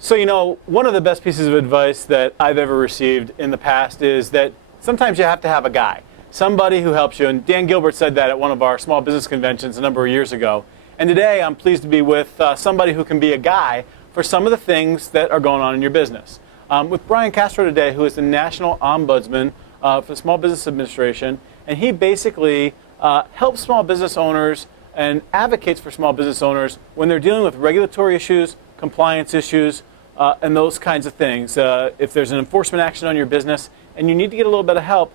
So, one of the best pieces of advice that I've ever received in the past is that sometimes you have to have a guy, somebody who helps you. And Dan Gilbert said that at one of our small business conventions a number of years ago. And today I'm pleased to be with somebody who can be a guy for some of the things that are going on in your business. With Brian Castro today, who is the National Ombudsman for the Small Business Administration. And he basically helps small business owners and advocates for small business owners when they're dealing with regulatory issues, compliance issues, and those kinds of things. If there's an enforcement action on your business and you need to get a little bit of help,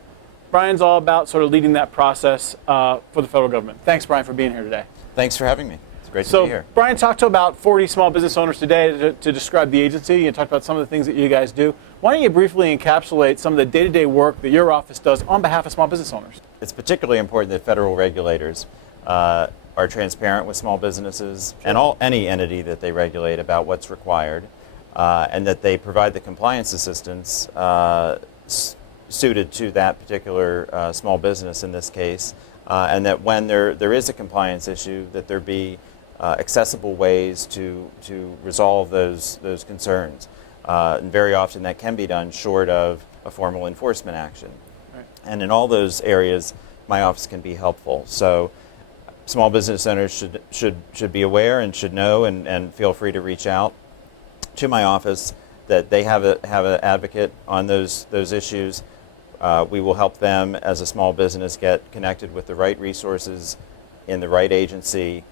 Brian's all about sort of leading that process for the federal government. Thanks, Brian, for being here today. Thanks for having me. It's great to be here. So, Brian talked to about 40 small business owners today to describe the agency. You talked about some of the things that you guys do. Why don't you briefly encapsulate some of the day-to-day work that your office does on behalf of small business owners? It's particularly important that federal regulators are transparent with small businesses and any entity that they regulate about what's required, and that they provide the compliance assistance suited to that particular small business in this case, and that when there is a compliance issue, that there be accessible ways to resolve those concerns. And very often that can be done short of a formal enforcement action. Right. And in all those areas, my office can be helpful. So small business owners should be aware and should know and feel free to reach out to my office that they have an advocate on those issues. We will help them as a small business get connected with the right resources in the right agency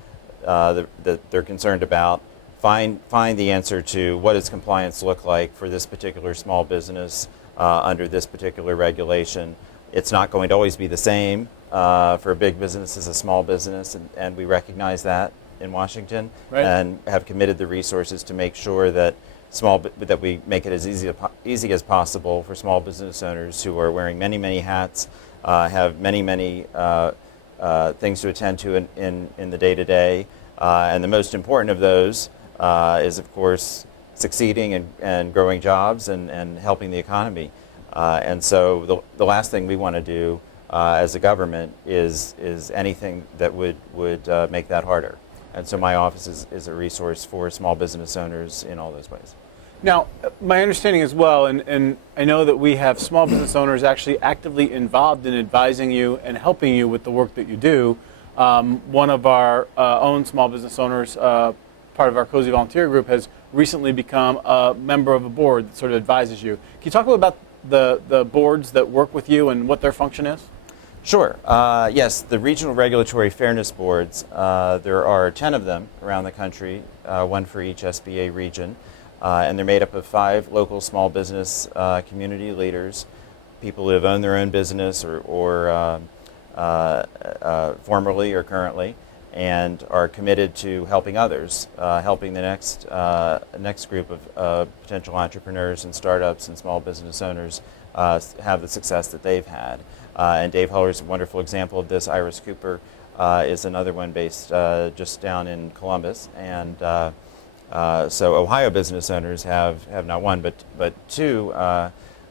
that they're concerned about. Find the answer to what does compliance look like for this particular small business under this particular regulation. It's not going to always be the same for a big business as a small business, and we recognize that in Washington, right, and have committed the resources to make sure that we make it as easy as possible for small business owners who are wearing many hats, have many things to attend to in the day-to-day, and the most important of those is, of course, succeeding and growing jobs and helping the economy. And so the last thing we want to do as a government is anything that would make that harder. And so my office is a resource for small business owners in all those ways. Now, my understanding as well, and I know that we have small business owners actually actively involved in advising you and helping you with the work that you do. One of our own small business owners, part of our Cose volunteer group, has recently become a member of a board that sort of advises you. Can you talk a little about the boards that work with you and what their function is? Sure. Yes, the Regional Regulatory Fairness Boards, there are 10 of them around the country, one for each SBA region, and they're made up of 5 local small business community leaders, people who have owned their own business or formerly or currently, and are committed to helping others, helping the next group of potential entrepreneurs and startups and small business owners have the success that they've had. And Dave Heller is a wonderful example of this. Iris Cooper is another one based just down in Columbus. And so Ohio business owners have not one but 2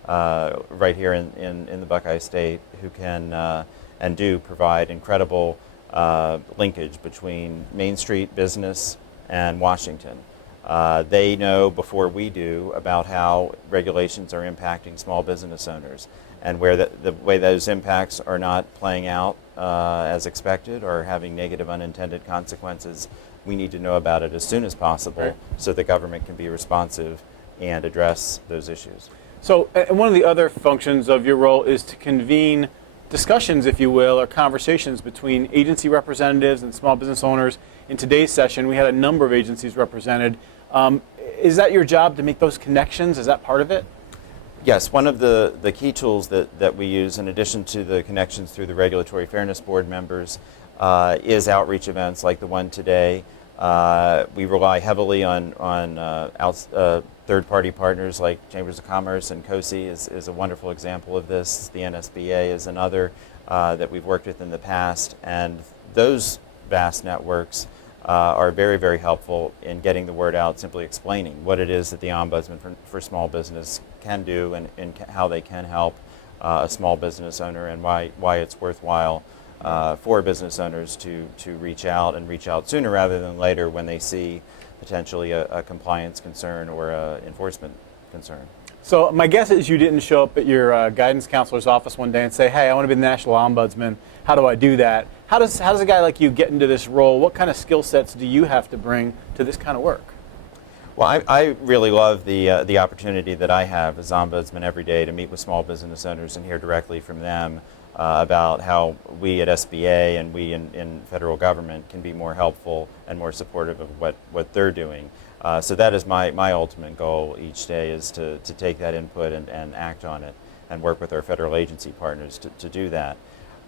right here in the Buckeye State who can and do provide incredible linkage between Main Street business and Washington. They know before we do about how regulations are impacting small business owners, and where the way those impacts are not playing out as expected or having negative unintended consequences. We need to know about it as soon as possible, right, so the government can be responsive and address those issues. So, and one of the other functions of your role is to convene discussions, if you will, or conversations between agency representatives and small business owners. In today's session, we had a number of agencies represented. Is that your job to make those connections? Is that part of it? Yes, one of the key tools that we use, in addition to the connections through the Regulatory Fairness Board members, is outreach events like the one today. We rely heavily on third-party partners like Chambers of Commerce, and Cose is a wonderful example of this. The NSBA is another that we've worked with in the past, and those vast networks are very helpful in getting the word out, simply explaining what it is that the Ombudsman for small business can do and how they can help a small business owner, and why it's worthwhile for business owners to reach out and reach out sooner rather than later when they see potentially a compliance concern or an enforcement concern. So my guess is you didn't show up at your guidance counselor's office one day and say, hey, I want to be the National Ombudsman. How do I do that? How does a guy like you get into this role? What kind of skill sets do you have to bring to this kind of work? Well, I really love the opportunity that I have as Ombudsman every day to meet with small business owners and hear directly from them about how we at SBA and we in federal government can be more helpful and more supportive of what they're doing. So that is my ultimate goal each day, is to take that input and act on it and work with our federal agency partners to do that.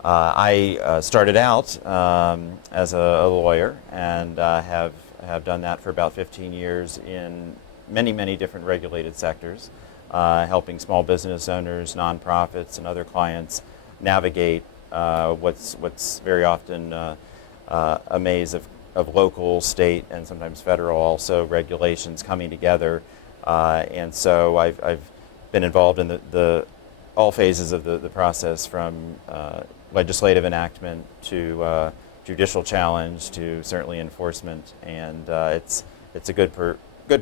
I started out as a lawyer and have done that for about 15 years in many different regulated sectors, helping small business owners, nonprofits, and other clients navigate what's very often a maze of local, state, and sometimes federal also regulations coming together. And so I've been involved in all phases of the process, from legislative enactment to judicial challenge to certainly enforcement, and it's a good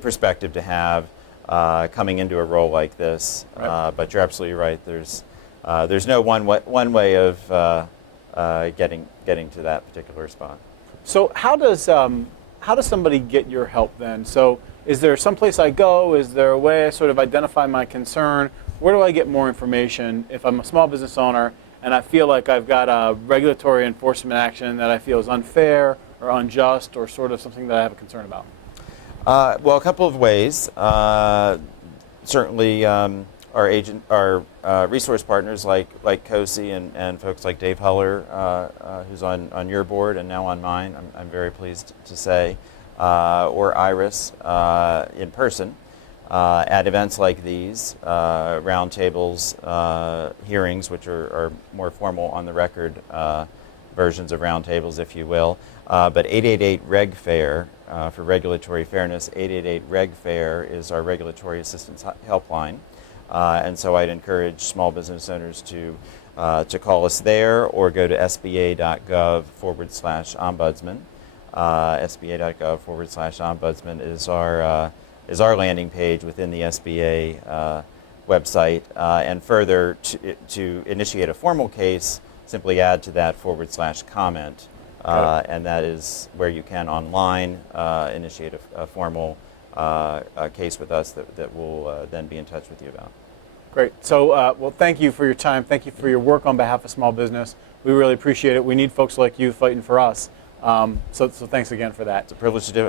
perspective to have coming into a role like this. Right. But you're absolutely right. There's no one way of getting to that particular spot. So how does somebody get your help then? So is there someplace I go? Is there a way I sort of identify my concern? Where do I get more information if I'm a small business owner and I feel like I've got a regulatory enforcement action that I feel is unfair or unjust or sort of something that I have a concern about? Well, a couple of ways. Certainly, our resource partners like Cose and folks like Dave Huller, who's on your board and now on mine, I'm very pleased to say, or Iris in person. At events like these, roundtables, hearings, which are more formal on the record versions of roundtables, if you will. But 888 Reg Fair, for regulatory fairness, 888 Reg Fair is our regulatory assistance helpline. And so I'd encourage small business owners to call us there or go to sba.gov/ombudsman. sba.gov/ombudsman is our landing page within the SBA website. And further, to initiate a formal case, simply add to that /comment. And that is where you can online initiate a formal case with us that we'll then be in touch with you about. Great. So, well, thank you for your time. Thank you for your work on behalf of small business. We really appreciate it. We need folks like you fighting for us. So thanks again for that. It's a privilege to do it.